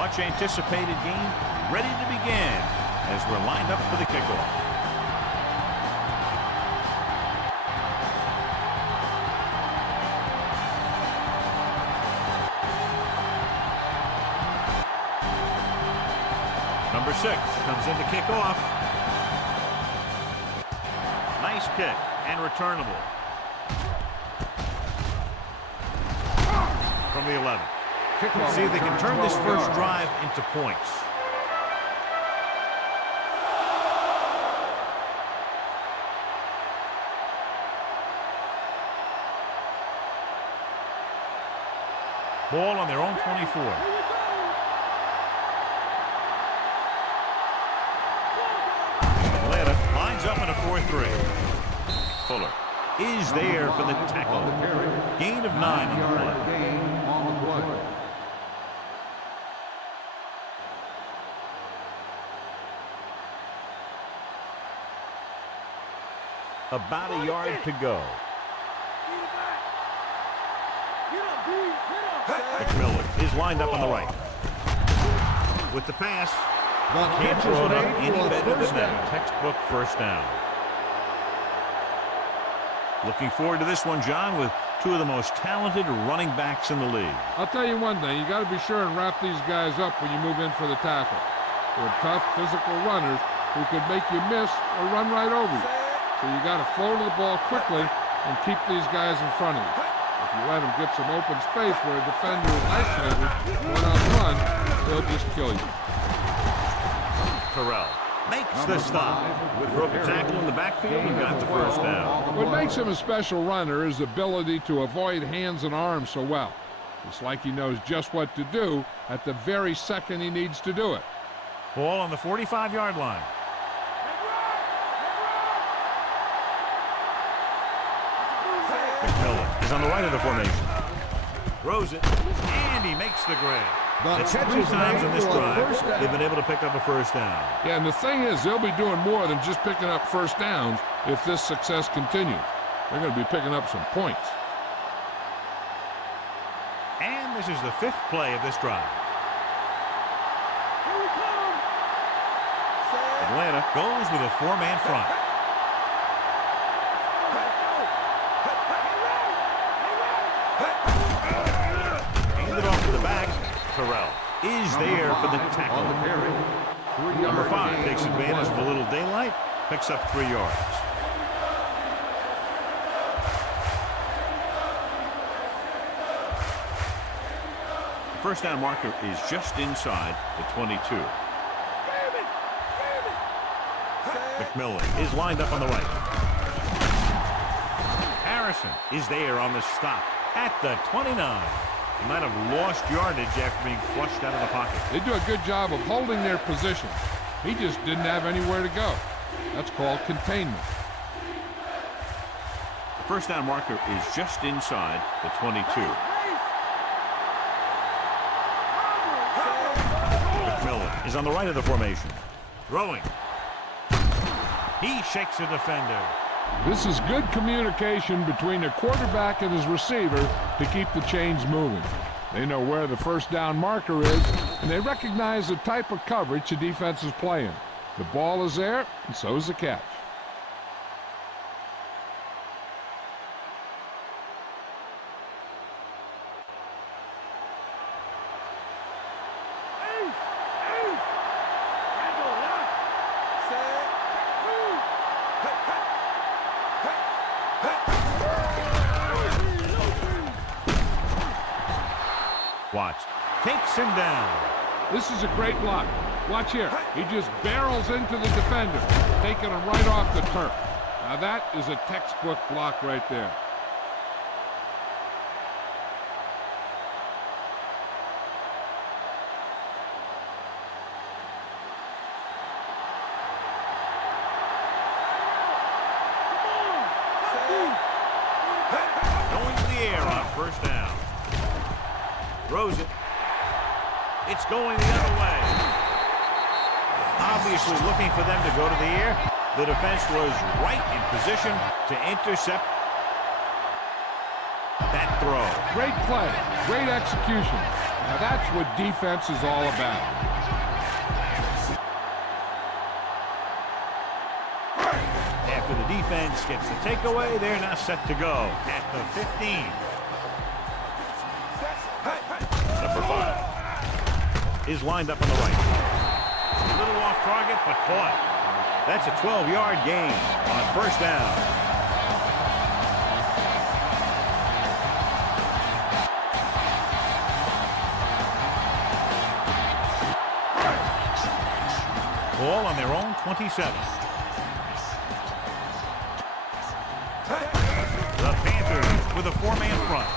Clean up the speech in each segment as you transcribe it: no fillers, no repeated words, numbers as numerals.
much anticipated game ready to begin as we're lined up for the kickoff. Number 6 comes in to kick off. Nice kick and returnable. From the 11. See if they can turn this first drive into points. Ball on their own 24. Atlanta lines up in a 4-3. Fuller is there for the tackle. Gain of 9 on the play. About a yard to go. McMillan is lined up on the right. With the pass, can't throw it up any better than that. Textbook first down. Looking forward to this one, John, with two of the most talented running backs in the league. I'll tell you one thing. You got to be sure and wrap these guys up when you move in for the tackle. They're tough, physical runners who could make you miss or run right over you. So you got to flow to the ball quickly and keep these guys in front of you. If you let them get some open space where a defender is isolated, one-on-one, they'll just kill you. Terrell makes the stop. Broke a tackle in the backfield and got the first down. What makes him a special runner is the ability to avoid hands and arms so well. It's like he knows just what to do at the very second he needs to do it. Ball on the 45-yard line. McMillan is on the right of the formation. Throws it, and he makes the grab. That's 3 times in this drive they've been able to pick up a first down. Yeah, and the thing is, they'll be doing more than just picking up first downs if this success continues. They're going to be picking up some points. And this is the 5th play of this drive. Atlanta goes with a 4-man front. Handed off to the back. Terrell is there for the tackle. Number 5 takes advantage of a little daylight, picks up 3 yards. The first down marker is just inside the 22. McMillan is lined up on the right. Harrison is there on the stop at the 29. He might have lost yardage after being flushed out of the pocket. They do a good job of holding their position. He just didn't have anywhere to go. That's called containment. The first down marker is just inside the 22. McMillan is on the right of the formation. Throwing. He shakes a defender. This is good communication between the quarterback and his receiver to keep the chains moving. They know where the first down marker is, and they recognize the type of coverage the defense is playing. The ball is there, and so is the catch. Watts takes him down. This is a great block. Watch here. He just barrels into the defender, taking him right off the turf. Now that is a textbook block right there. Going to the air on first down. Throws it. It's going the other way. Obviously looking for them to go to the air. The defense was right in position to intercept that throw. Great play. Great execution. Now that's what defense is all about. After the defense gets the takeaway, they're now set to go at the 15. Number 5 is lined up on the right. A little off target, but caught. That's a 12-yard gain on first down. Ball on their own 27. The Panthers with a 4-man front.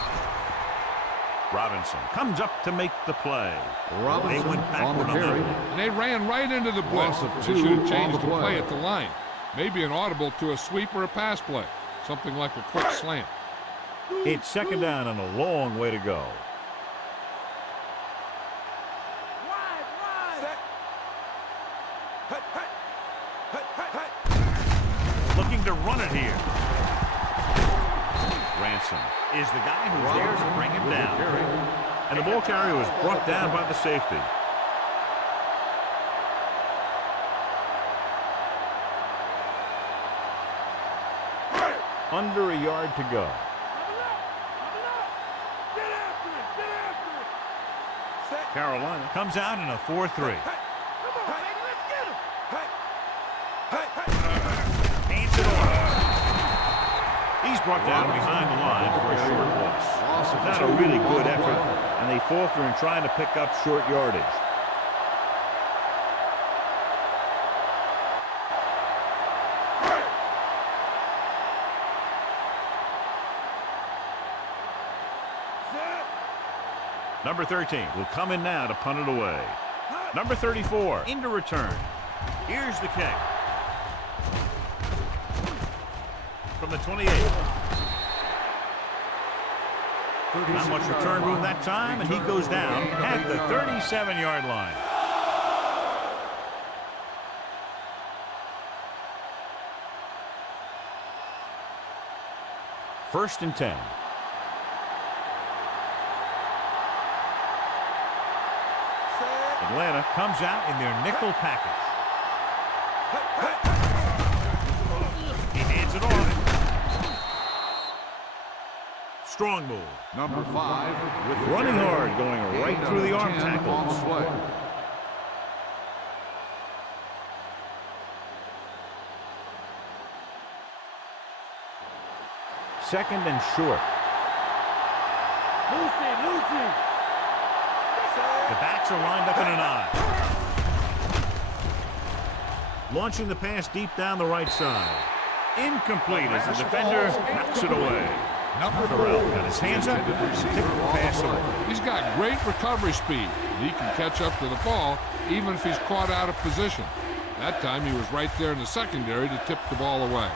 Robinson comes up to make the play. They went backward on that. And they ran right into the blitz. They should have changed the play at the line. Maybe an audible to a sweep or a pass play. Something like a quick slant. It's second down and a long way to go. Looking to run it here. Ransom is the guy who's there to bring him down. And the ball carrier was brought down by the safety. Under a yard to go. Carolina comes out in a 4-3. Paints it on. He's brought down behind the line for a short loss. Not a really good effort, and they falter in trying to pick up short yardage. Number 13 will come in now to punt it away. Number 34 into return. Here's the kick. From the 28. Not much return room that time, and he goes down at the 37-yard line. First and 10. Atlanta comes out in their nickel package. He hands it off. Strong move. Number 5 with running hard, going right through the arm tackles. Second and short. The backs are lined up in an I. Launching the pass deep down the right side. Incomplete as the defender knocks it away. Number Terrell got his hands up, tipped the pass away. He's got great recovery speed. He can catch up to the ball even if he's caught out of position. That time he was right there in the secondary to tip the ball away.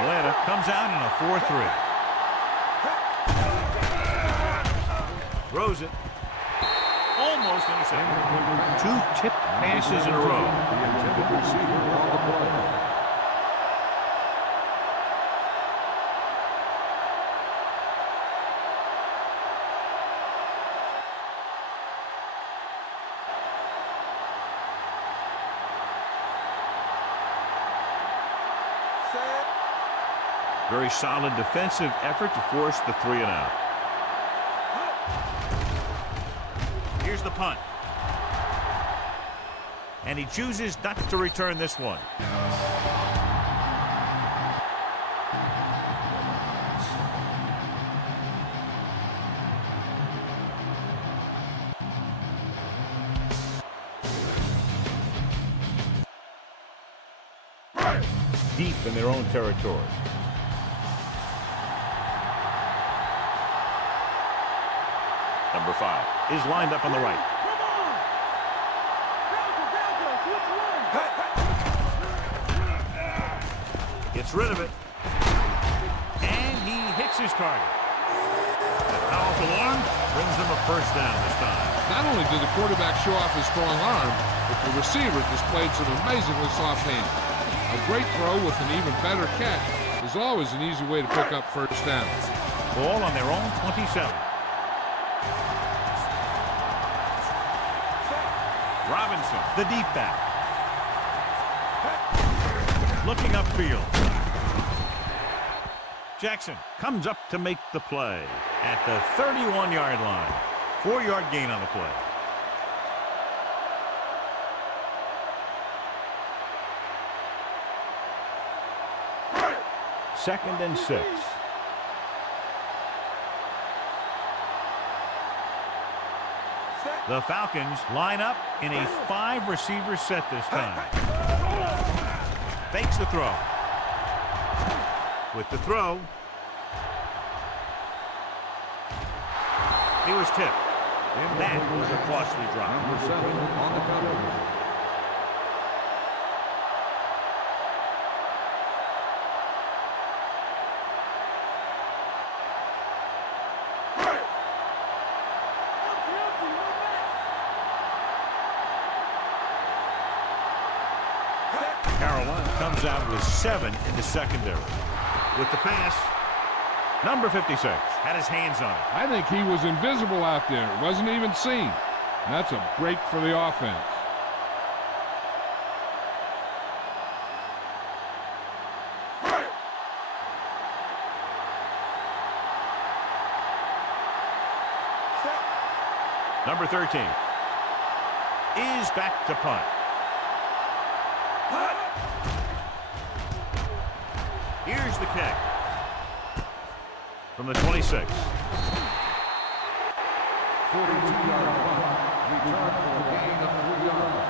Atlanta comes out in a 4-3. Throws it. Almost intercepted. 2 tipped passes in a row. The intended receiver on the play. Very solid defensive effort to force the 3-and-out. Here's the punt. And he chooses not to return this one. Deep in their own territory. Number 5 is lined up on the right. Gets rid of it. And he hits his target. That powerful arm brings them a first down this time. Not only did the quarterback show off his strong arm, but the receiver displayed some amazingly soft hands. A great throw with an even better catch is is always an easy way to pick up first down. Ball on their own 27. Robinson, the deep back. Looking upfield. Jackson comes up to make the play at the 31-yard line. 4-yard gain on the play. Second and 6. The Falcons line up in a 5-receiver set this time. Fakes the throw. With the throw, he was tipped. And that was a costly drop. Number 7 on the cover. Carolina comes out with 7 in the secondary. With the pass, number 56 had his hands on it. I think he was invisible out there. Wasn't even seen. And that's a break for the offense. Number 13 is back to punt. Here's the kick from the 26. 42-yard punt. Return for a gain of 3 yards.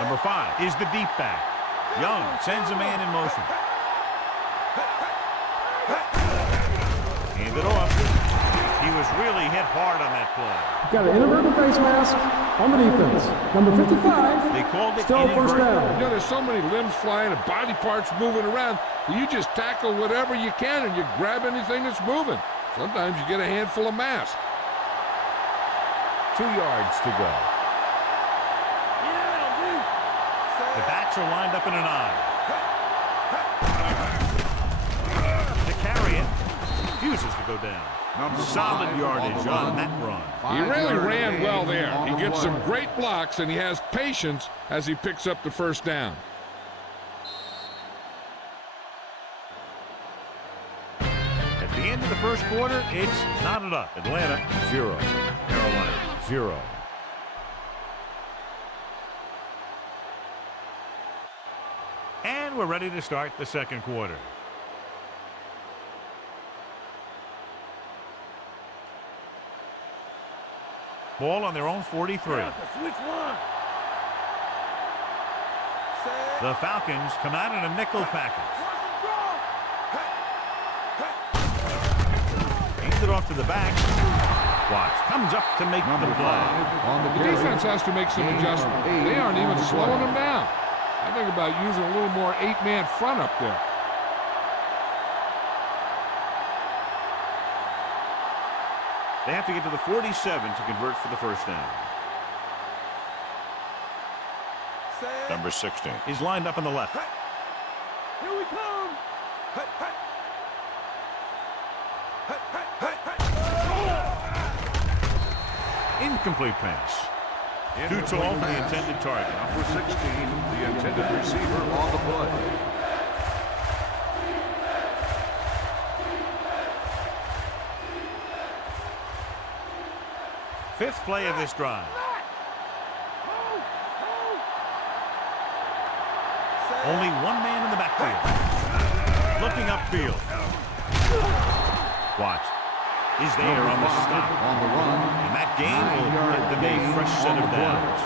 Number 5 is the deep back. Young sends a man in motion. Hand it off. He was really hit hard on that play. Got an inadvertent face mask on the defense. Number 55. They called it Still first down. You know, there's so many limbs flying and body parts moving around. You just tackle whatever you can and you grab anything that's moving. Sometimes you get a handful of mass. 2 yards to go. The backs are lined up in an I. To carry it, refuses to go down. Solid yardage on that run. He really ran well there. He gets some great blocks and he has patience as he picks up the first down. At the end of the first quarter, it's knotted up. Atlanta 0, Carolina 0. And we're ready to start the second quarter. Ball on their own 43. The Falcons come out in a nickel package. Hands it off to the back. Watts comes up to make the play. The defense has to make some adjustments. They aren't even slowing them down. I think about using a little more 8-man front up there. They have to get to the 47 to convert for the first down. Number 16 is lined up on the left. Here we come. Incomplete pass. Too tall for the intended target. Number 16, the intended receiver on the play. Fifth play of this drive. Only one man in the backfield. Looking upfield. Watts is there on the stop. On the run. And that gain will give them a fresh set of downs.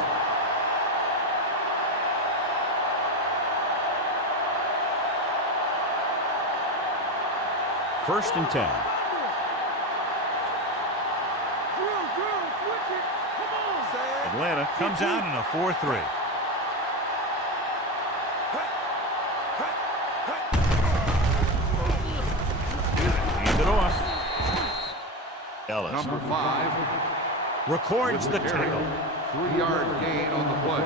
First and 10. Atlanta comes out in a 4-3. Ellis Number 5. records the with carry. tackle. 3-yard gain on the play.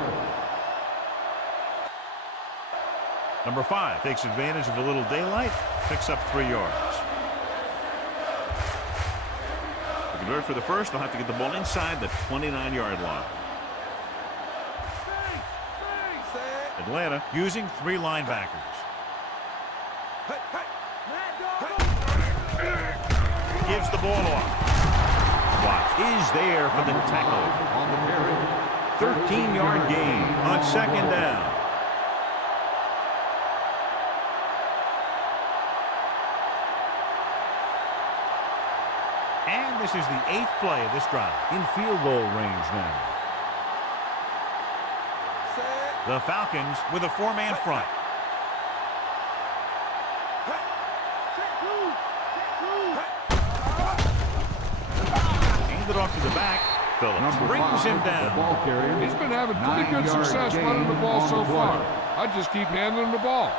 Number 5 takes advantage of a little daylight, picks up 3 yards. To convert for the first, they'll have to get the ball inside the 29-yard line. Atlanta using 3 linebackers. Gives the ball off. Watts is there for the tackle. On the carry. 13-yard gain on 2nd down. And this is the 8th play of this drive. In field goal range now. The Falcons with a 4-man front. Handed off to the back. Phillips brings him down. Ball carrier. He's been having pretty good 9-yard success gain running the ball on so the play. far. I just keep handing him the ball.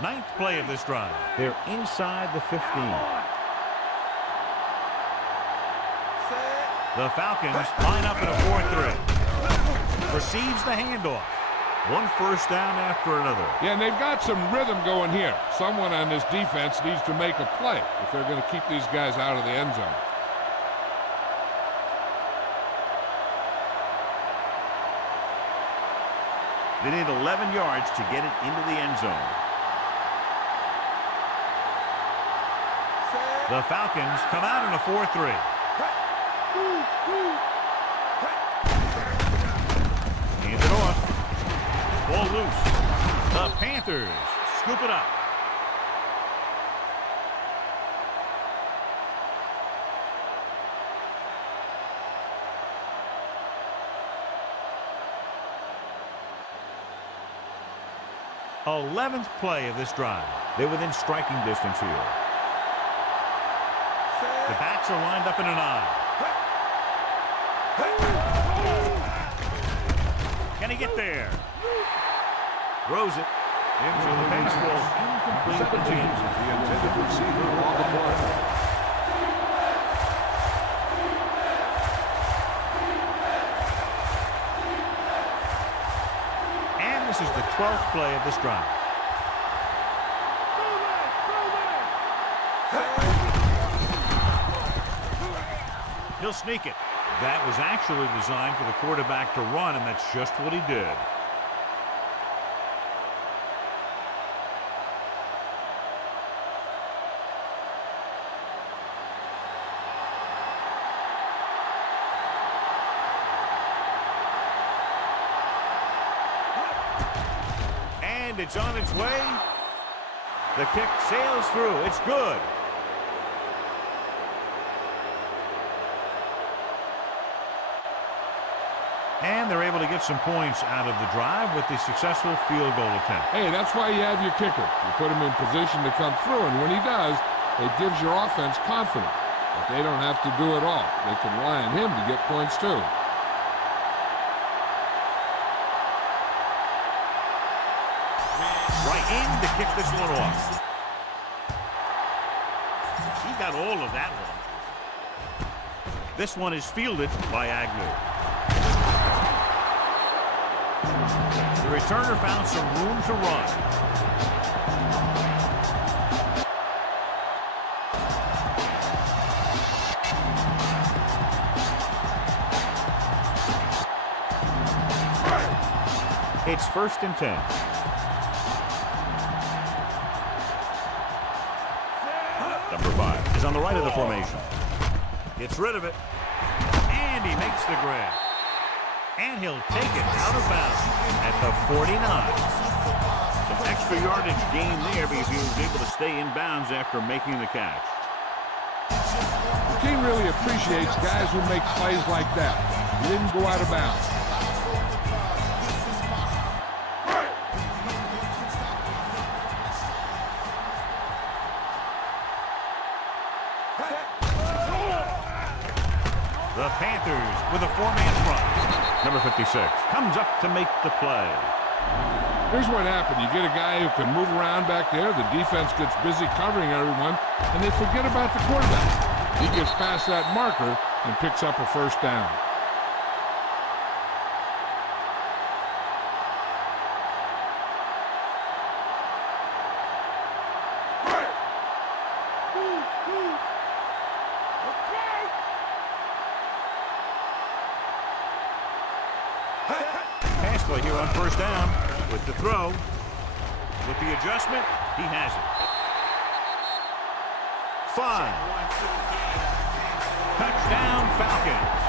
Ninth play of this drive. They're inside the 15. The Falcons line up in a 4-3. Receives the handoff. 1 first down after another. Yeah, and they've got some rhythm going here. Someone on this defense needs to make a play if they're going to keep these guys out of the end zone. They need 11 yards to get it into the end zone. The Falcons come out in a 4-3. Hands it off. Ball loose. The Panthers scoop it up. Eleventh play of this drive. They're within striking distance here. The backs are lined up in an I. Can he get there? Throws it into the baseball. Incomplete. 17 is the intended receiver on the play. And this is the 12th play of this drive. He'll sneak it. That was actually designed for the quarterback to run, and that's just what he did. And it's on its way. The kick sails through. It's good. And they're able to get some points out of the drive with the successful field goal attempt. Hey, that's why you have your kicker. You put him in position to come through, and when he does, it gives your offense confidence that they don't have to do it all. They can rely on him to get points too. Right in to kick this one off. He got all of that one. This one is fielded by Agnew. The returner found some room to run. It's 1st and 10. Number 5 is on the right of the formation. Gets rid of it. And he makes the grab. And he'll take it out of bounds at the 49. Some extra yardage gain there because he was able to stay in bounds after making the catch. The team really appreciates guys who make plays like that. He didn't go out of bounds. The Panthers with a 4-man front. Number 56 comes up to make the play. Here's what happened. You get a guy who can move around back there. The defense gets busy covering everyone, and they forget about the quarterback. He gets past that marker and picks up a first down. Pass play here on first down with the throw. With the adjustment, he has it. 5. Touchdown Falcons.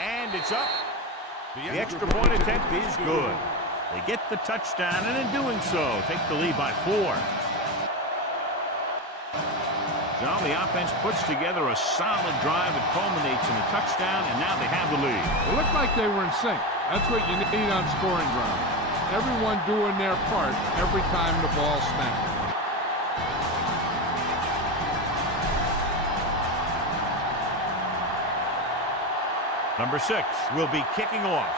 And it's up. The extra point attempt is good. They get the touchdown, and in doing so, take the lead by 4. John, the offense puts together a solid drive that culminates in a touchdown, and now they have the lead. It looked like they were in sync. That's what you need on scoring drives. Everyone doing their part every time the ball snaps. Number 6 will be kicking off.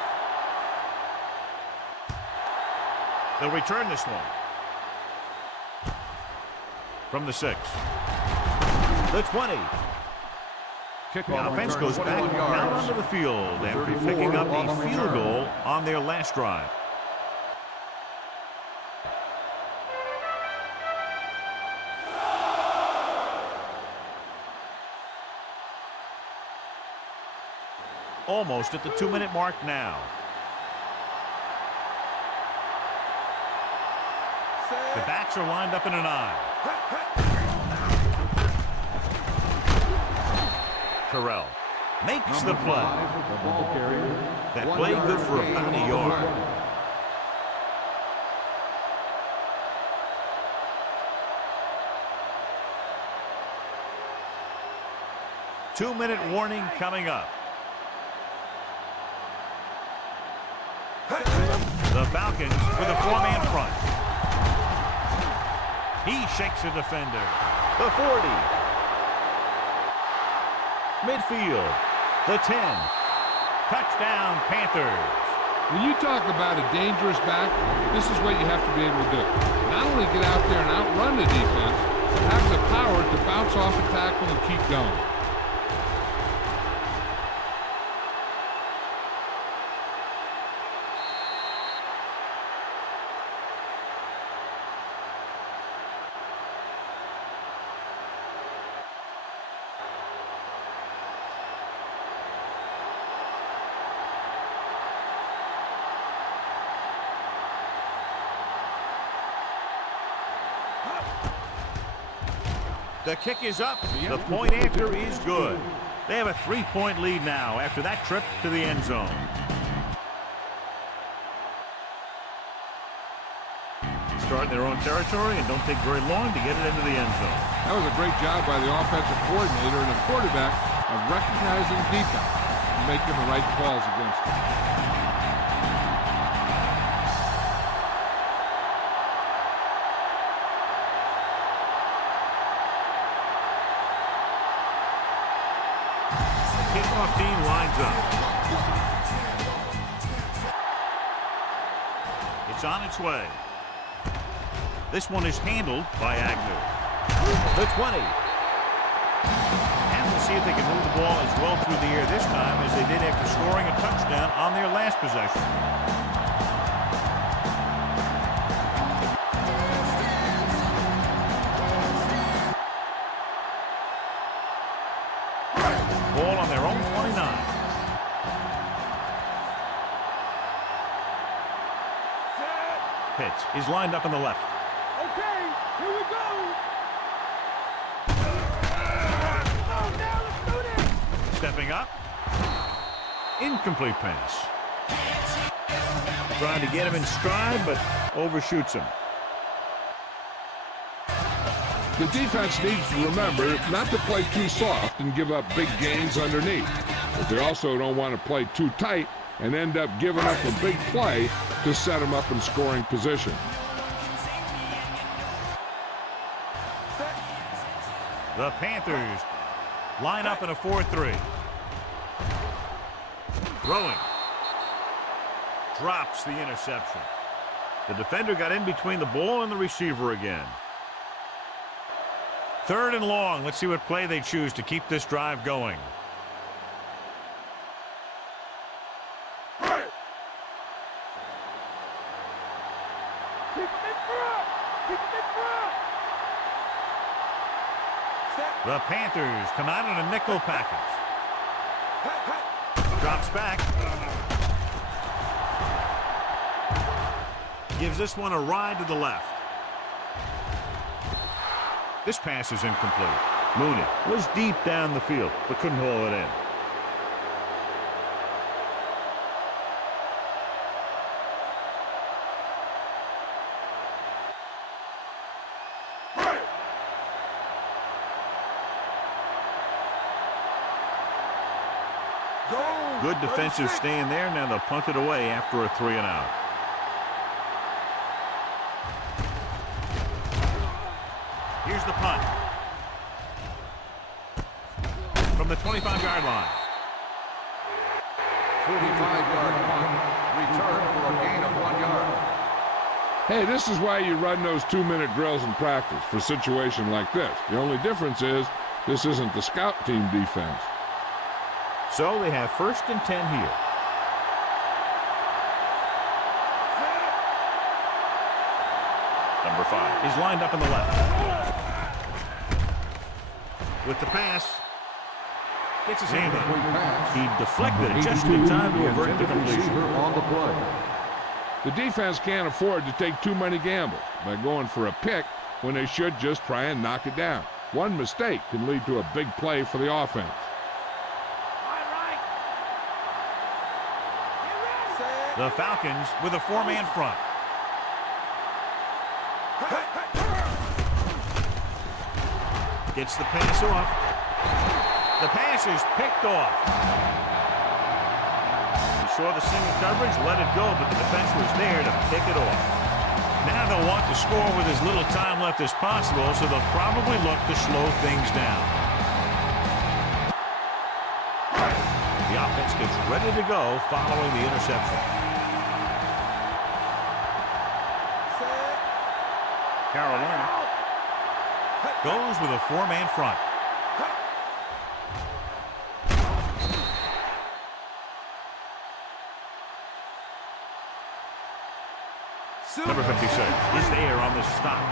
They'll return this one. From the 6. The 20. The offense goes back down onto the field after picking up a field goal on their last drive. Almost at the 2-minute mark now. The backs are lined up in an I. Terrell makes the play. That play good for about a yard. Two-minute warning coming up. The Falcons with a 4-man front. He shakes a defender. The 40. Midfield. The 10. Touchdown Panthers. When you talk about a dangerous back, this is what you have to be able to do. Not only get out there and outrun the defense, but have the power to bounce off a tackle and keep going. The kick is up. The point after is good. They have a 3-point lead now after that trip to the end zone. Start in their own territory and don't take very long to get it into the end zone. That was a great job by the offensive coordinator and the quarterback of recognizing defense and making the right calls against them. Kickoff team lines up. It's on its way. This one is handled by Agnew. The 20. And we'll see if they can move the ball as well through the air this time as they did after scoring a touchdown on their last possession. Ball on their own 29. Pitts is lined up on the left. Okay, here we go. Stepping up. Incomplete pass. Trying to get him in stride, but overshoots him. The defense needs to remember not to play too soft and give up big gains underneath. But they also don't want to play too tight and end up giving up a big play to set them up in scoring position. The Panthers line up in a 4-3. Throwing. Drops the interception. The defender got in between the ball and the receiver again. 3rd and long. Let's see what play they choose to keep this drive going. The Panthers come out in a nickel package. Drops back. Gives this one a ride to the left. This pass is incomplete. Mooney was deep down the field, but couldn't haul it in. Good defensive stand there. Now they'll punt it away after a 3-and-out. Here's the punt. From the 25-yard line. 45-yard punt. Return for a gain of 1 yard. Hey, this is why you run those 2-minute drills in practice for a situation like this. The only difference is this isn't the scout team defense. So they have 1st and 10 here. Number 5 is lined up on the left. With the pass. Gets his hand in. He deflected it just in time to avert the completion. On the play. The defense can't afford to take too many gambles by going for a pick when they should just try and knock it down. One mistake can lead to a big play for the offense. The Falcons with a 4-man front. Gets the pass off. The pass is picked off. He saw the single coverage, let it go, but the defense was there to pick it off. Now they'll want to score with as little time left as possible, so they'll probably look to slow things down. The offense gets ready to go following the interception. Carolina goes with a 4-man front. Number 56 is there on the stop.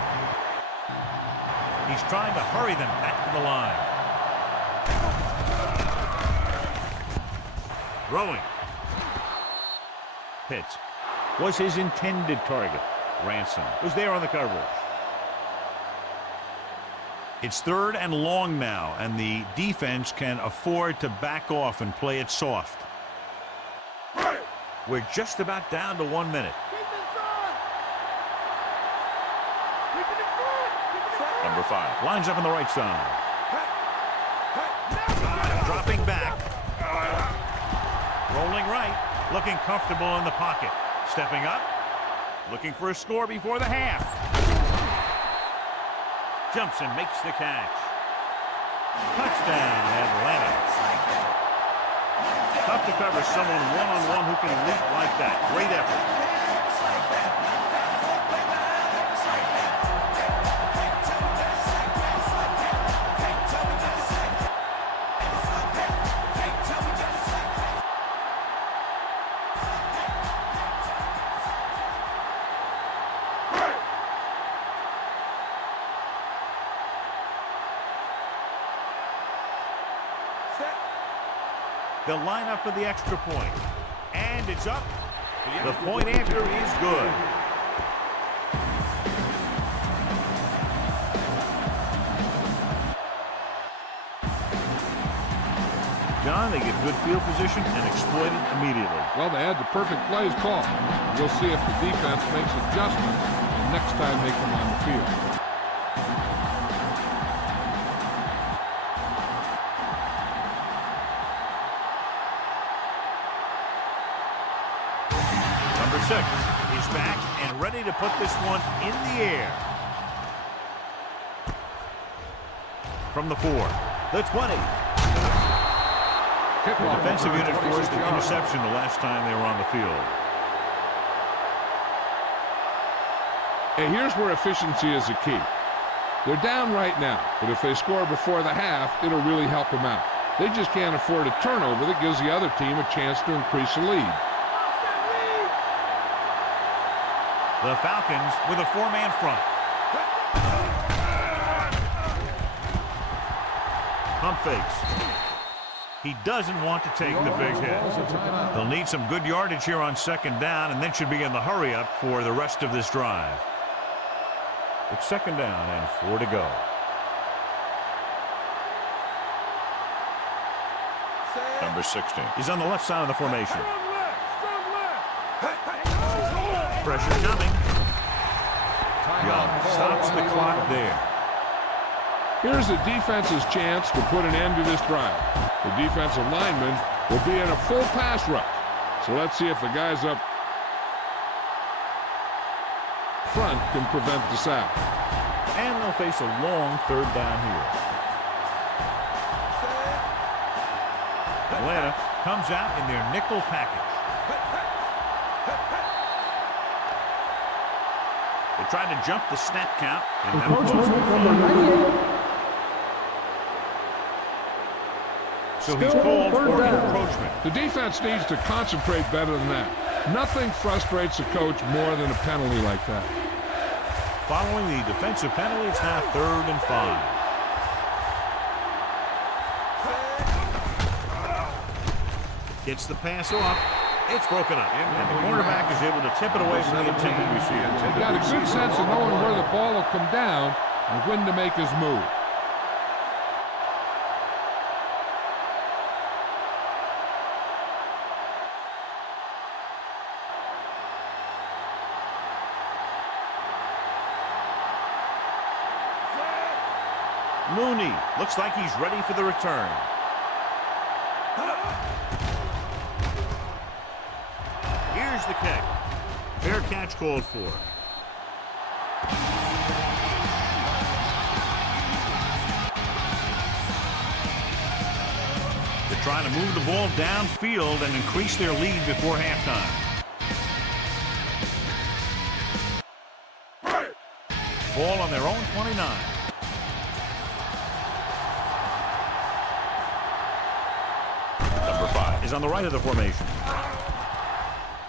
He's trying to hurry them back to the line. Throwing. Pitts was his intended target. Ransom was there on the coverage. It's 3rd and long now, and the defense can afford to back off and play it soft. We're just about down to 1 minute. Number 5 lines up on the right side. Dropping back. Rolling right. Looking comfortable in the pocket. Stepping up. Looking for a score before the half. Jumps and makes the catch. Touchdown, Atlanta. Tough to cover someone one-on-one who can leap like that. Great effort. They'll line up for the extra point. And it's up. The point after is good. good field position and exploit it immediately. Well, they had the perfect plays called. We'll see if the defense makes adjustments the next time they come on the field. Number 6 is back and ready to put this one in the air. From the 4, the 20. The defensive unit forced an interception the last time they were on the field. Hey, here's where efficiency is a key. They're down right now, but if they score before the half, it'll really help them out. They just can't afford a turnover that gives the other team a chance to increase the lead. The Falcons with a 4-man front. Pump fakes. He doesn't want to take the big hit. They'll need some good yardage here on 2nd down and then should be in the hurry-up for the rest of this drive. It's 2nd down and 4 to go. Number 16. He's on the left side of the formation. Pressure coming. Young stops the clock there. Here's the defense's chance to put an end to this drive. The defensive lineman will be in a full pass rush. So let's see if the guys up front can prevent the sack. And they'll face a long 3rd down here. Atlanta comes out in their nickel package. They tried to jump the snap count and then close it. So he's called for encroachment. The defense needs to concentrate better than that. Nothing frustrates a coach more than a penalty like that. Following the defensive penalty, it's now 3rd and 5. Gets the pass off. It's broken up. And the cornerback is able to tip it away from the intended receiver. He's got a good sense of knowing where the ball will come down and when to make his move. Mooney looks like he's ready for the return. Here's the kick. Fair catch called for. They're trying to move the ball downfield and increase their lead before halftime. Ball on their own 29. Is on the right of the formation.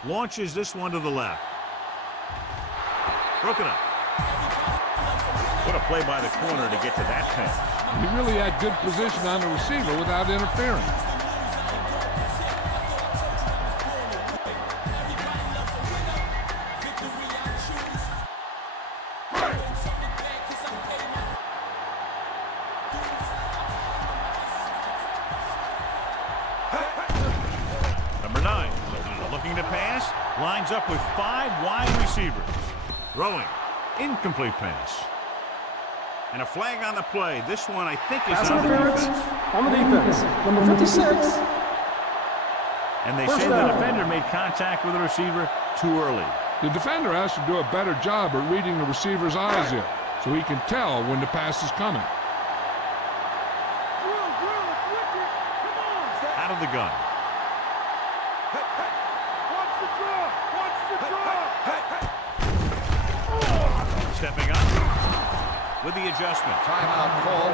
Launches this one to the left. Broken up. What a play by the corner to get to that pass. He really had good position on the receiver without interfering. Lines up with 5 wide receivers. Throwing. Incomplete pass. And a flag on the play. This one, I think, is on the defense. On the defense. Number 56. And they say the defender made contact with the receiver too early. The defender has to do a better job at reading the receiver's eyes here, so he can tell when the pass is coming. Out of the gun. Stepping up with the adjustment. Timeout call.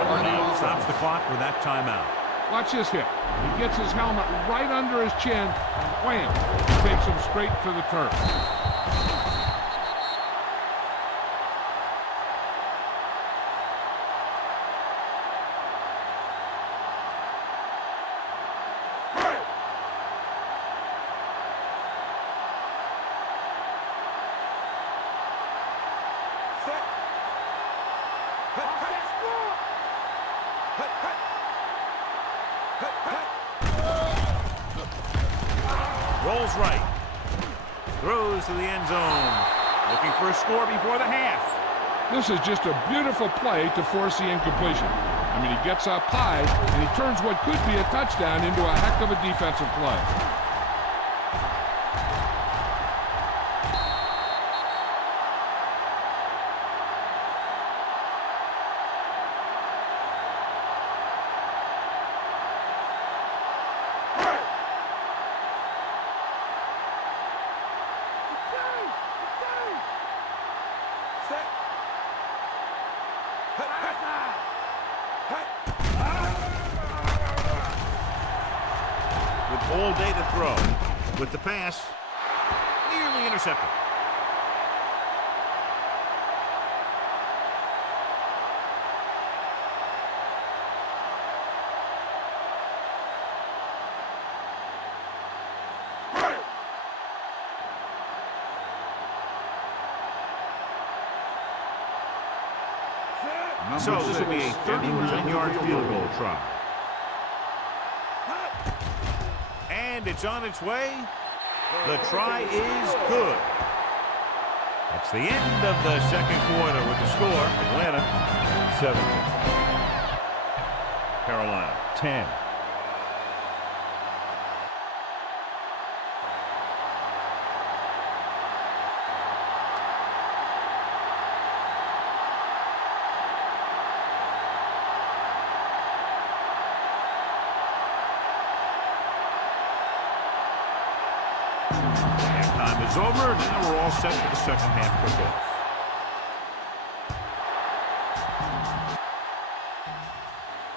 Stops the clock with that timeout. Watch this hit. He gets his helmet right under his chin, and wham, takes him straight to the turf. Rolls right. Throws to the end zone. Looking for a score before the half. This is just a beautiful play to force the incompletion. I mean, he gets up high, and he turns what could be a touchdown into a heck of a defensive play. All day to throw. With the pass, nearly intercepted. So this will be a 39-yard field goal try. And it's on its way. The try is good. That's the end of the second quarter with the score. Atlanta 7. Carolina 10. Halftime is over. Now we're all set for the second half kickoff.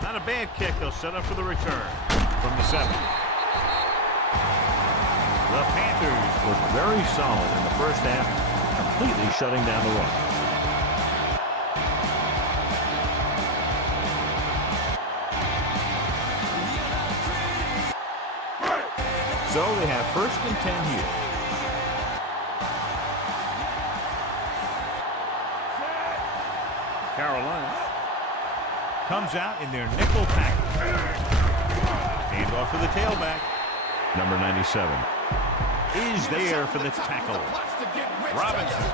Not a bad kick. They'll set up for the return from the 7. The Panthers were very solid in the first half, completely shutting down the run. So they have 1st and 10 here. Carolina comes out in their nickel package. Hand off to the tailback. Number 97 is there for the tackle. Robinson.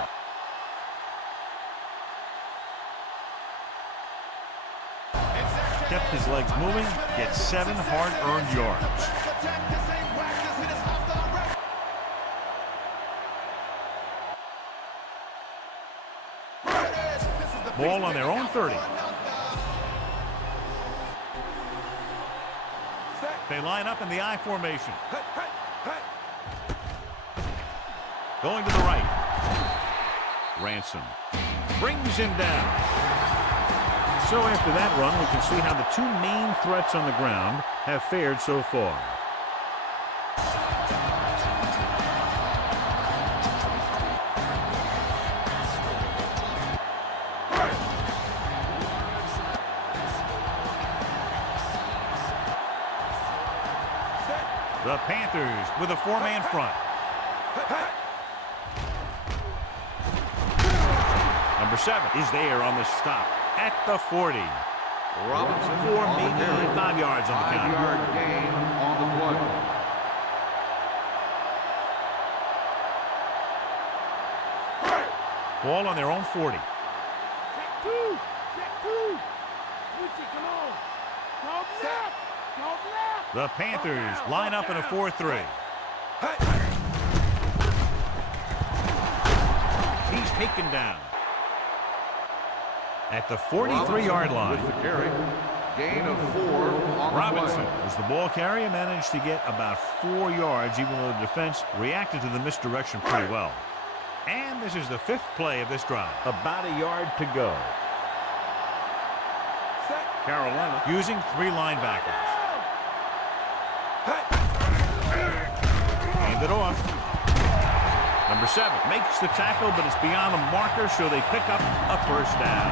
Kept his legs moving, gets 7 hard-earned yards. Ball on their own 30. They line up in the I formation. Going to the right. Ransom brings him down. So after that run, we can see how the two main threats on the ground have fared so far. The Panthers with a 4-man front. Number 7 is there on the stop at the 40. Robinson 4, maybe 5 yards on the count. 5-yard gain on the play. Ball on their own 40. The Panthers line up in a 4-3. He's taken down at the 43-yard line. With the carry, gain of 4 on Robinson, the play. as the ball carrier, managed to get about 4 yards, even though the defense reacted to the misdirection pretty well. And this is the 5th play of this drive. About a yard to go. Carolina using 3 linebackers. Hand it off. Number 7 makes the tackle, but it's beyond the marker, so they pick up a 1st down.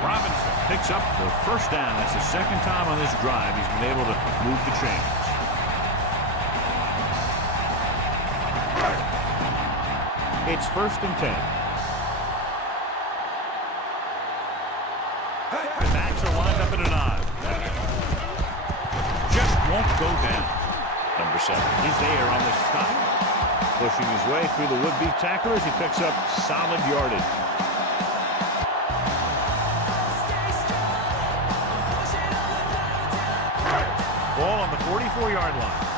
Robinson picks up the 1st down. That's the 2nd time on this drive he's been able to move the chains. It's 1st and 10. The backs are lined up at an odd. Just won't go down. Number 7 is there on the stop. Pushing his way through the would-be tacklers, he picks up solid yardage. Ball on the 44-yard line.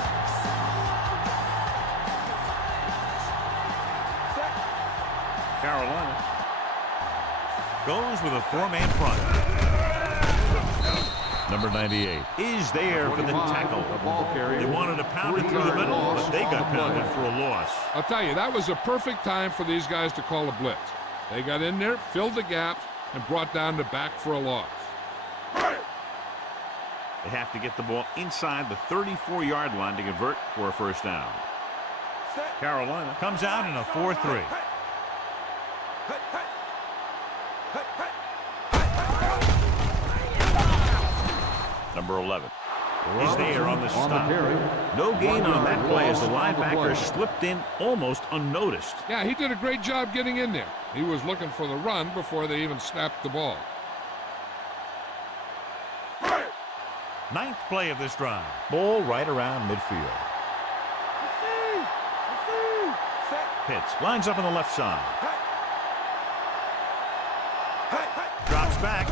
Carolina goes with a 4-man front. Number 98 is there for the tackle. They wanted to pound it through the middle, but they got pounded for a loss. I'll tell you, that was a perfect time for these guys to call a blitz. They got in there, filled the gaps, and brought down the back for a loss. They have to get the ball inside the 34-yard line to convert for a first down. Carolina comes out in a 4-3. Number 11 is there on the stop. No gain on that play as the linebacker slipped in almost unnoticed. Yeah, he did a great job getting in there. He was looking for the run before they even snapped the ball. Ninth play of this drive. Ball right around midfield. Pitts lines up on the left side. Drops back.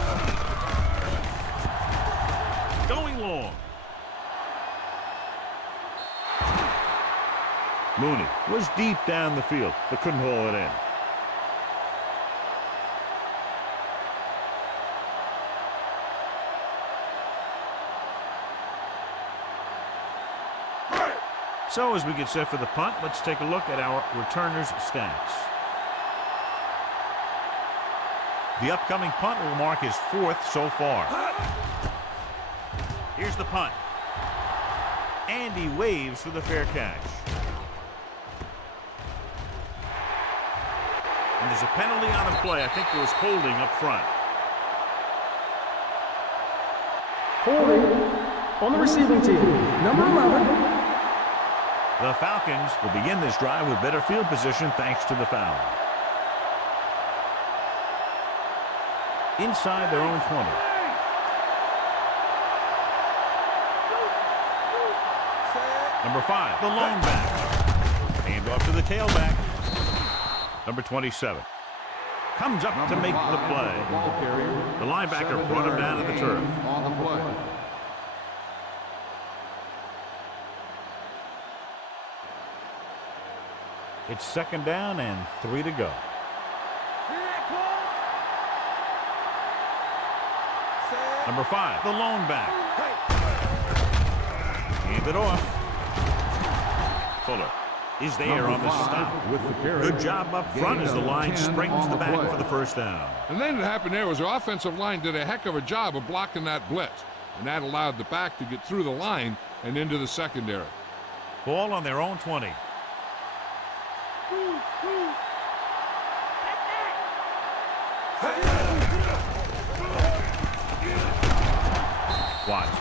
Going long. Mooney was deep down the field, but couldn't haul it in. So as we get set for the punt, let's take a look at our returners' stats. The upcoming punt will mark his 4th so far. Here's the punt. And he waves for the fair catch. And there's a penalty on the play. I think there was holding up front. Holding on the receiving team. Number 11. The Falcons will begin this drive with better field position thanks to the foul. Inside their own 20. Number 5, the lone back. Hand off to the tailback. Number 27. Comes up to make the play. The linebacker brought him down to the turf. It's 2nd down and 3 to go. Number 5, the lone back. Hand it off. Fuller is there on the stop. Good job up front as the line springs the back for the first down. And then what happened there was the offensive line did a heck of a job of blocking that blitz. And that allowed the back to get through the line and into the secondary. Ball on their own 20. Watts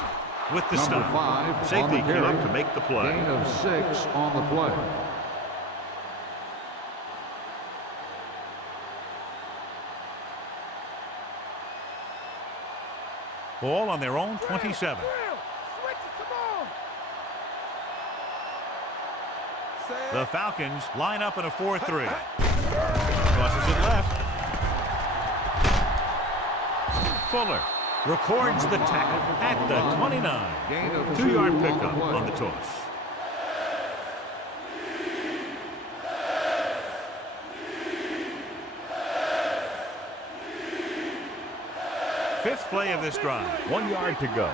with the stop. Safety came up to make the play. Gain of 6 on the play. Ball on their own 27. The Falcons line up in a 4-3. Crosses it left. Fuller records the tackle at the 29. 2-yard pickup on the toss. Fifth play of this drive. 1 yard to go.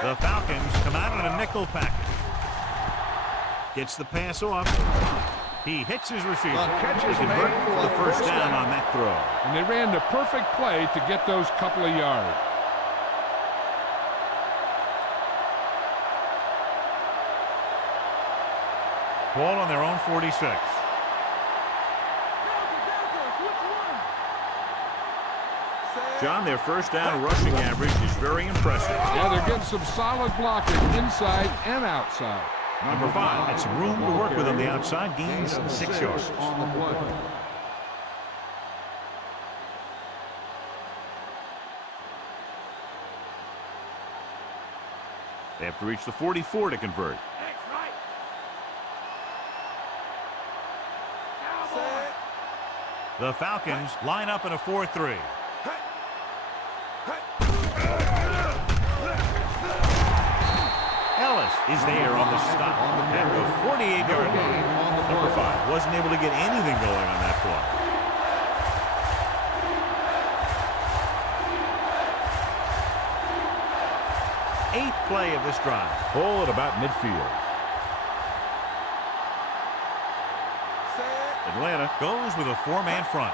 The Falcons come out in a nickel package. Gets the pass off. He hits his receiver. They convert for the first down on that throw. And they ran the perfect play to get those couple of yards. Ball on their own 46. John, their first down rushing average is very impressive. Yeah, they're getting some solid blocking inside and outside. Number 5 had some room to work with on the outside, gains 6 yards. On the play. They have to reach the 44 to convert. The Falcons line up in a 4-3. Ellis is there on the stop at the 48-yard line. Number 5 wasn't able to get anything going on that play. Eighth play of this drive. Ball at about midfield. Atlanta goes with a 4-man front.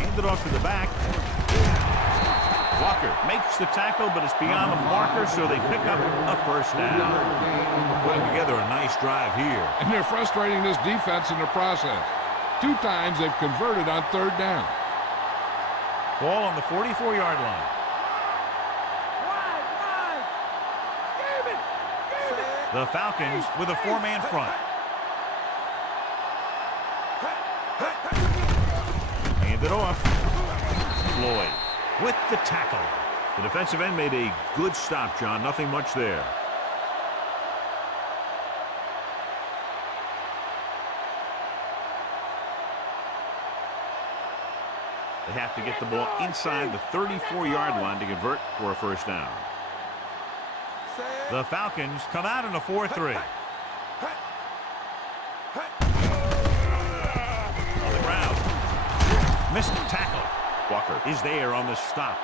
Handed off to the back. Walker makes the tackle, but it's beyond the marker, so they pick up a first down. Putting together a nice drive here. And they're frustrating this defense in the process. 2 times they've converted on 3rd down. Ball on the 44-yard line. The Falcons with a 4-man front. Hand it off. Floyd with the tackle. The defensive end made a good stop, John. Nothing much there. They have to get the ball inside the 34-yard line to convert for a first down. The Falcons come out in a 4-3. On the ground. Missed tackle. Walker is there on the stop.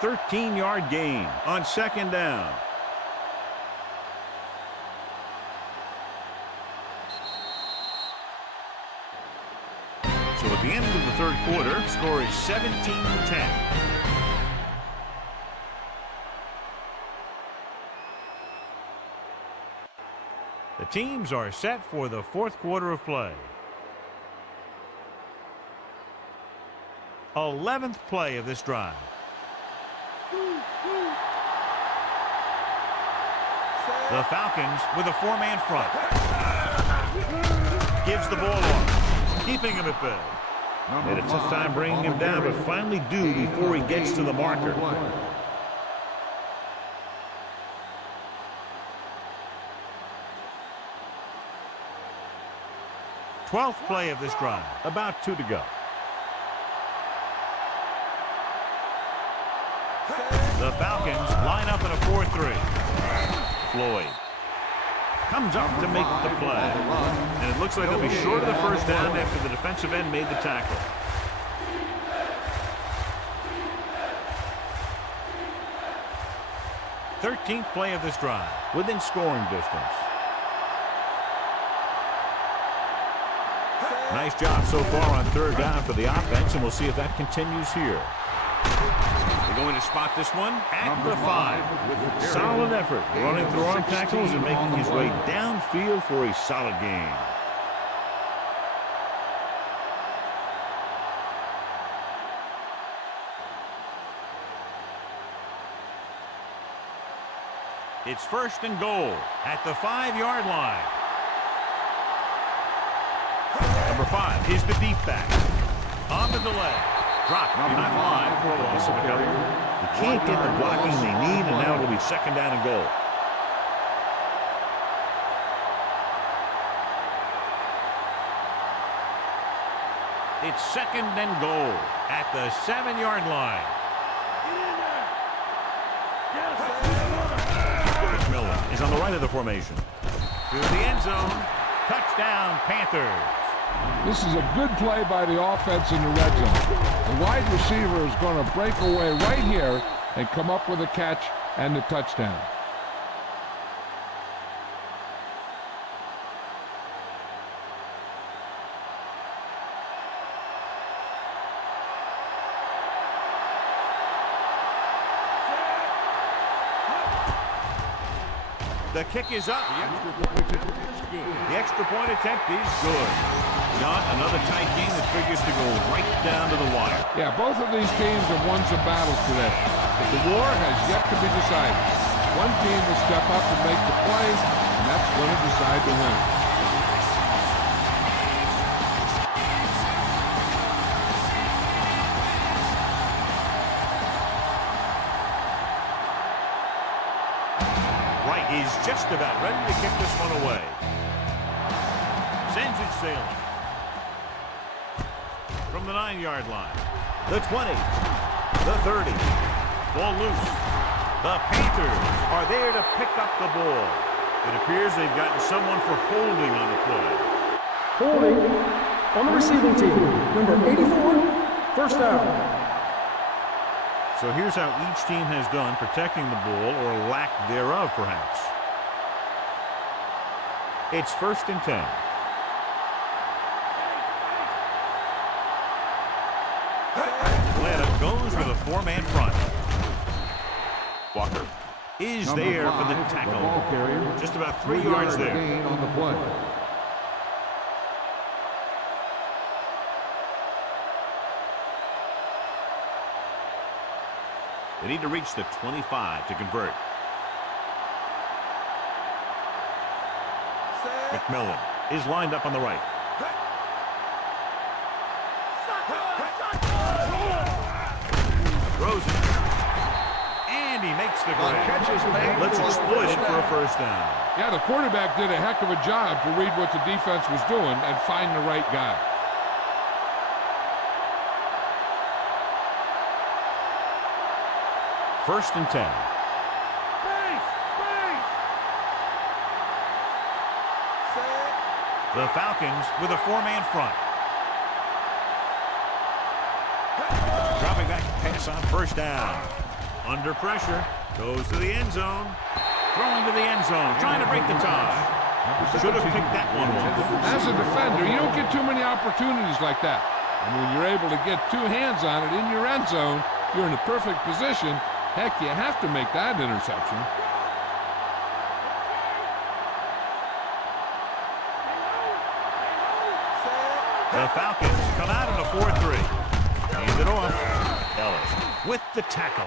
13-yard gain on 2nd down. So at the end of the 3rd quarter, score is 17-10. The teams are set for the 4th quarter of play. 11th play of this drive. The Falcons with a 4-man front. Gives the ball off, keeping him at bay. Had a tough time bringing him down, but finally do before he gets to the marker. 12th play of this drive. About 2 to go. The Falcons line up in a 4-3. Floyd comes up to make the play. And it looks like they'll be short of the first down after the defensive end made the tackle. Thirteenth play of this drive. Within scoring distance. Nice job so far on 3rd down for the offense, and we'll see if that continues here. They're going to spot this one at the 5 with a solid effort, running through arm tackles and making his way downfield for a solid gain. It's 1st and goal at the 5-yard line. Number 5 is the deep back. On the delay. Drop behind the line for a loss of a couple. They can't get the blocking they need, and now it'll be 2nd down and goal. It's 2nd and goal at the 7-yard line. Miller is on the right of the formation. To the end zone. Touchdown, Panthers. This is a good play by the offense in the red zone. The wide receiver is going to break away right here and come up with a catch and the touchdown. The kick is up. The extra point attempt is good. John, another tight game that figures to go right down to the wire. Yeah, both of these teams have won some battles today, but the war has yet to be decided. One team will step up and make the play, and that's going to decide the winner. just about ready to kick this one away. Sends it sailing. From the 9-yard line. The 20. The 30. Ball loose. The Panthers are there to pick up the ball. It appears they've gotten someone for holding on the play. Holding on the receiving team. Number 84, first down. So here's how each team has done protecting the ball, or lack thereof, perhaps. It's 1st and 10. Atlanta goes with a 4-man front. Walker is Number there for the 5, tackle. ball carrier, Just about 3 yards there. Gain on the play. They need to reach the 25 to convert. McMillan is lined up on the right. Throws it. And he makes the grab. Let's exploit it for a first down. Yeah, the quarterback did a heck of a job to read what the defense was doing and find the right guy. First and 10. The Falcons with a 4-man front. Dropping back to pass on first down. Under pressure. Goes to the end zone. Throwing to the end zone. Trying to break the tie. Should have picked that one off. As a defender, you don't get too many opportunities like that. And when you're able to get 2 hands on it in your end zone, you're in a perfect position. Heck, you have to make that interception. The Falcons come out in a 4-3. Hand it off. Ellis with the tackle.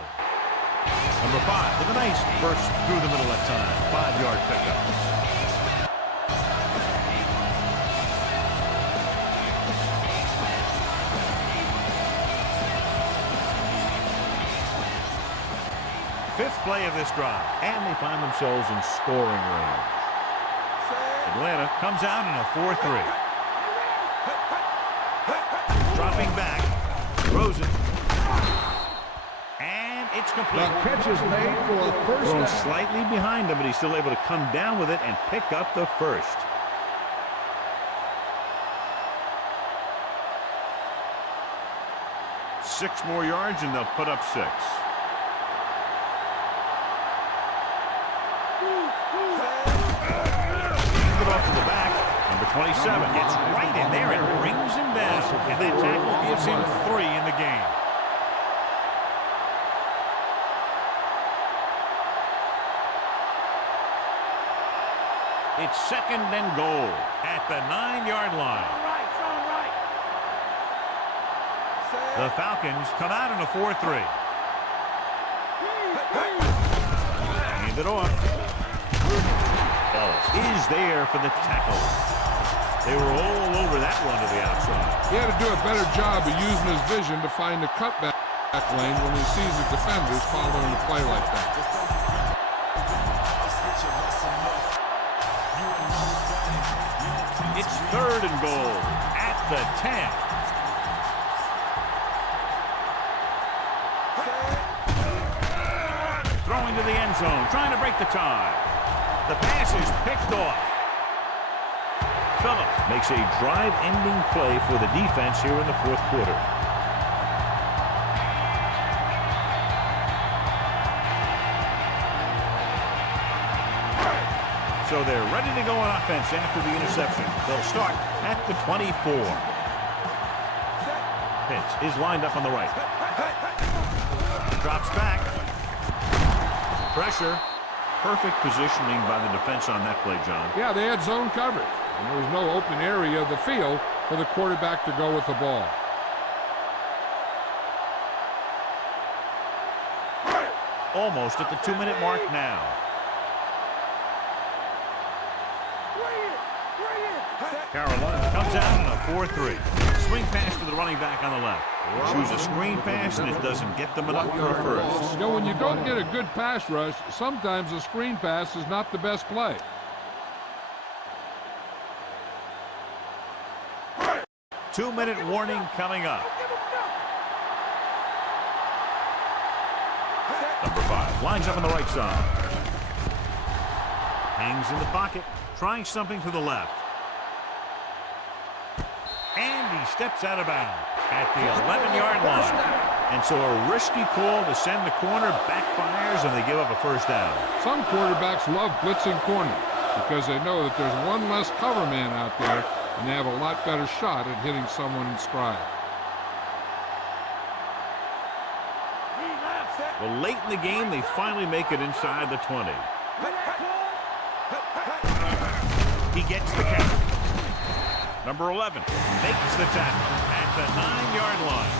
Number 5 with a nice burst through the middle that time. 5-yard pickup. Fifth play of this drive, and they find themselves in scoring range. Atlanta comes out in a 4-3. Dropping back, throws it, and it's complete. The catch is made for a first Thrown down. slightly behind him, but he's still able to come down with it and pick up the first. Six more yards, and they'll put up 6. Off to the back. Number 27 gets right in there and brings him down. And that tackle gives him 3 in the game. It's 2nd and goal at the 9-yard line. The Falcons come out in a 4-3. Hand it off. Is there for the tackle. They were all over that one to the outside. He had to do a better job of using his vision to find the cutback lane when he sees the defenders following the play like that. It's 3rd and goal at the 10. Throwing to the end zone, trying to break the tie. The pass is picked off. Phillips makes a drive-ending play for the defense here in the 4th quarter. So they're ready to go on offense after the interception. They'll start at the 24. Pitts is lined up on the right. Drops back. Pressure. Perfect positioning by the defense on that play, John. Yeah, they had zone coverage, and there was no open area of the field for the quarterback to go with the ball. Almost at the 2-minute mark now. Carolina comes out in a 4-3. Swing pass to the running back on the left. Choose a screen pass, and it doesn't get them enough for a first. You know, when you don't get a good pass rush, sometimes a screen pass is not the best play. Two-minute warning coming up. Number 5 lines up on the right side. Hangs in the pocket, trying something to the left. And he steps out of bounds at the 11-yard line. And so a risky call to send the corner backfires, and they give up a first down. Some quarterbacks love blitzing corners because they know that there's one less cover man out there, and they have a lot better shot at hitting someone in stride. Well, late in the game, they finally make it inside the 20. He gets the count. Number 11 makes the tackle at the 9-yard line.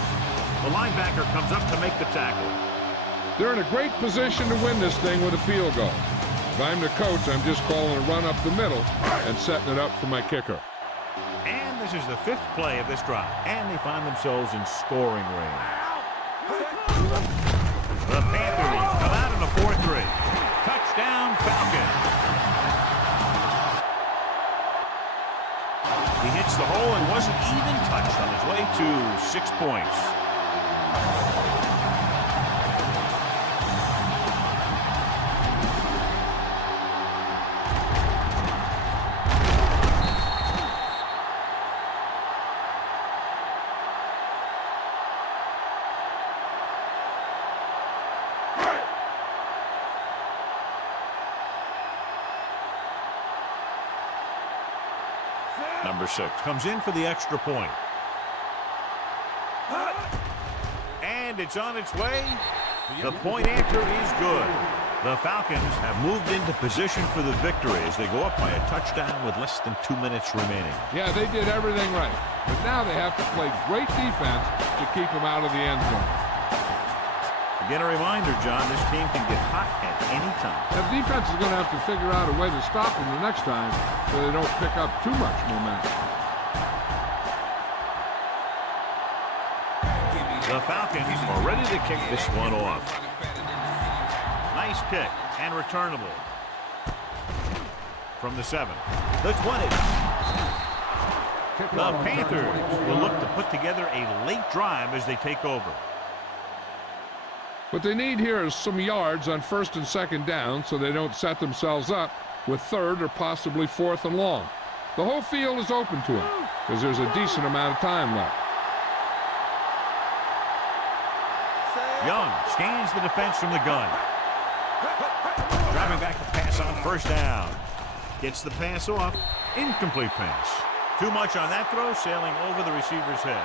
The linebacker comes up to make the tackle. They're in a great position to win this thing with a field goal. If I'm the coach, I'm just calling a run up the middle and setting it up for my kicker. And this is the 5th play of this drive, and they find themselves in scoring range. The Panthers come out in a 4-3. Touchdown, Falcons. He hits the hole and wasn't even touched on his way to 6 points. Number 6 comes in for the extra point. And it's on its way. The point after is good. The Falcons have moved into position for the victory as they go up by a touchdown with less than 2 minutes remaining. Yeah, they did everything right. But now they have to play great defense to keep them out of the end zone. Again, a reminder, John, this team can get hot at any time. The defense is going to have to figure out a way to stop them the next time so they don't pick up too much momentum. The Falcons are ready to kick this one off. Nice kick and returnable. From the 7. The 20. The Panthers will look to put together a late drive as they take over. What they need here is some yards on 1st and 2nd down so they don't set themselves up with 3rd or possibly 4th and long. The whole field is open to them because there's a decent amount of time left. Young scans the defense from the gun. Driving back to pass on 1st down. Gets the pass off. Incomplete pass. Too much on that throw, sailing over the receiver's head.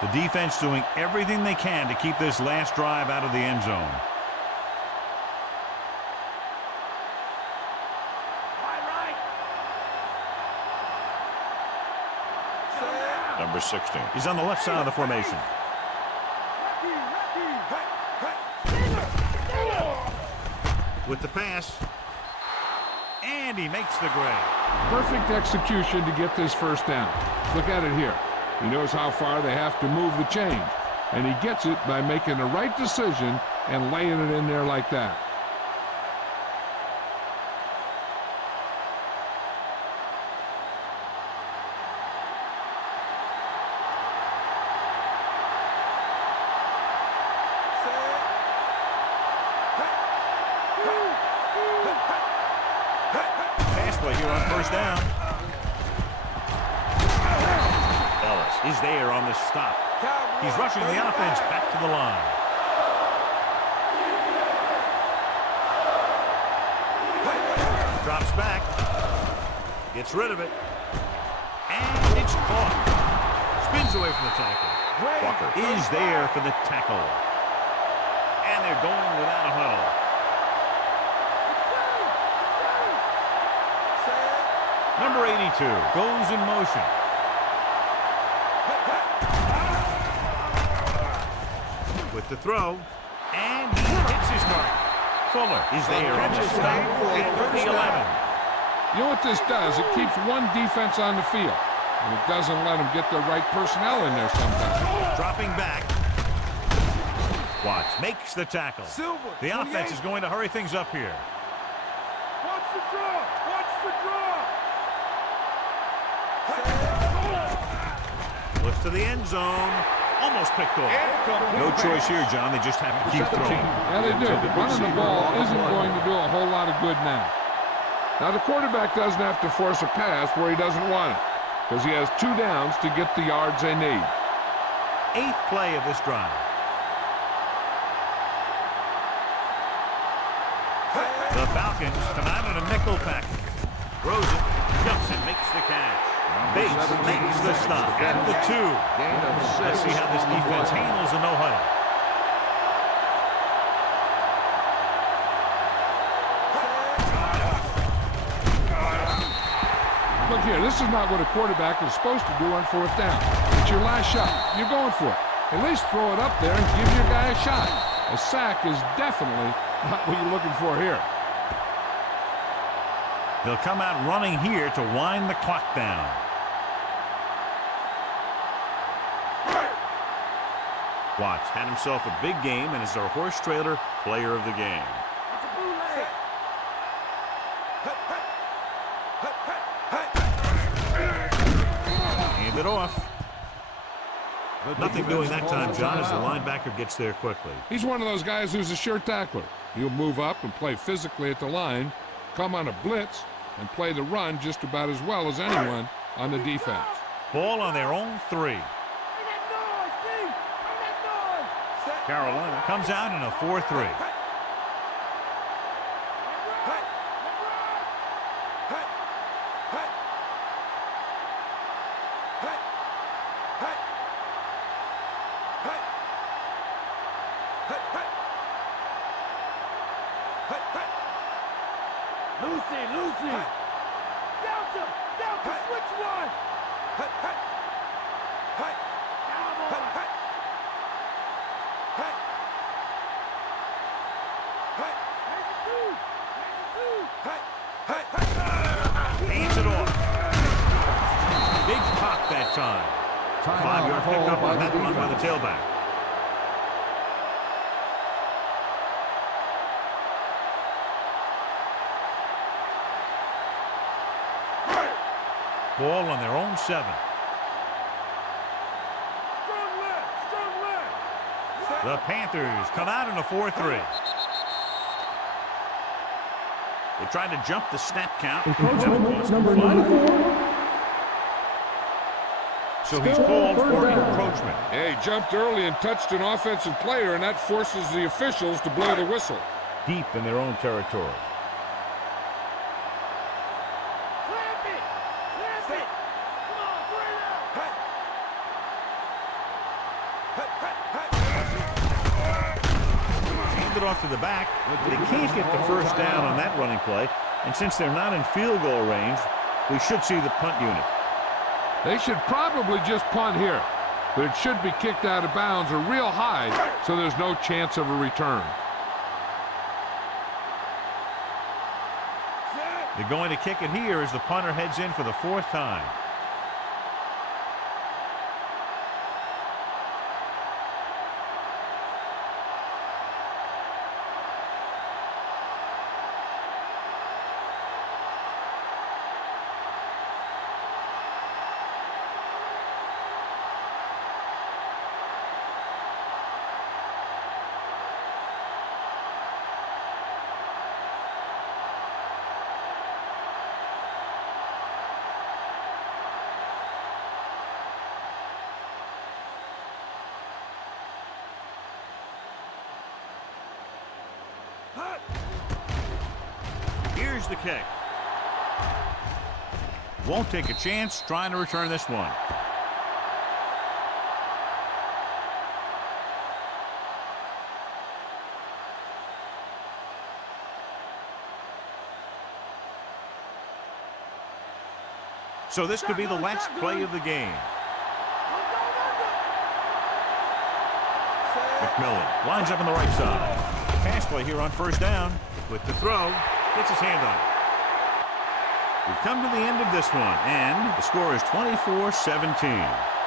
The defense doing everything they can to keep this last drive out of the end zone. Number 16 is on the left side of the formation. With the pass. And he makes the grab. Perfect execution to get this 1st down. Look at it here. He knows how far they have to move the chain, and he gets it by making the right decision and laying it in there like that. Pass play here on 1st down. Is there on the stop. He's rushing the offense back to the line. Drops back. Gets rid of it. And it's caught. Spins away from the tackle. Walker is there for the tackle. And they're going without a huddle. Number 82 goes in motion. With the throw, and he hits his mark. Fuller is there on the stop at the 11. You know what this does? It keeps one defense on the field, and it doesn't let them get the right personnel in there sometimes. Dropping back. Watts makes the tackle. The offense is going to hurry things up here. Watch the draw! Watch the draw! Looks to the end zone. Almost picked off. No choice here, John. They just have to keep throwing. Yeah, they do. Running the ball isn't going to do a whole lot of good now. Now, the quarterback doesn't have to force a pass where he doesn't want it, because he has 2 downs to get the yards they need. 8th play of this drive. The Falcons come out in a nickel package. Throws it. Johnson makes the catch. Bates makes the stop. And the 2. Let's see how this defense handles the no-huddle. Look here, this is not what a quarterback is supposed to do on 4th down. It's your last shot. You're going for it. At least throw it up there and give your guy a shot. A sack is definitely not what you're looking for here. They'll come out running here to wind the clock down. Watts had himself a big game and is our horse trailer player of the game. Hand it off. Nothing doing that time, John, as the linebacker gets there quickly. He's one of those guys who's a sure tackler. He'll move up and play physically at the line, come on a blitz, and play the run just about as well as anyone on the defense. Ball on their own 3. Carolina comes out in a 4-3. Lucy! Delta, switch one! Hands it off. Big pop that time. 5-yard pickup on that run by the tailback. Ball on their own 7. The Panthers come out in a 4-3. They tried to jump the snap count. Encroachment, number 94. So he's called for encroachment. Yeah, he jumped early and touched an offensive player, and that forces the officials to blow the whistle. Deep in their own territory. Off to the back, but they can't get the first down on that running play, and since they're not in field goal range, we should see the punt unit. They should probably just punt here, but it should be kicked out of bounds or real high, so there's no chance of a return. They're going to kick it here as the punter heads in for the 4th time. Here's the kick. Won't take a chance trying to return this one. So this could be the last play of the game. McMillan lines up on the right side. Pass play here on 1st down. With the throw, gets his hand on it. We've come to the end of this one, and the score is 24-17.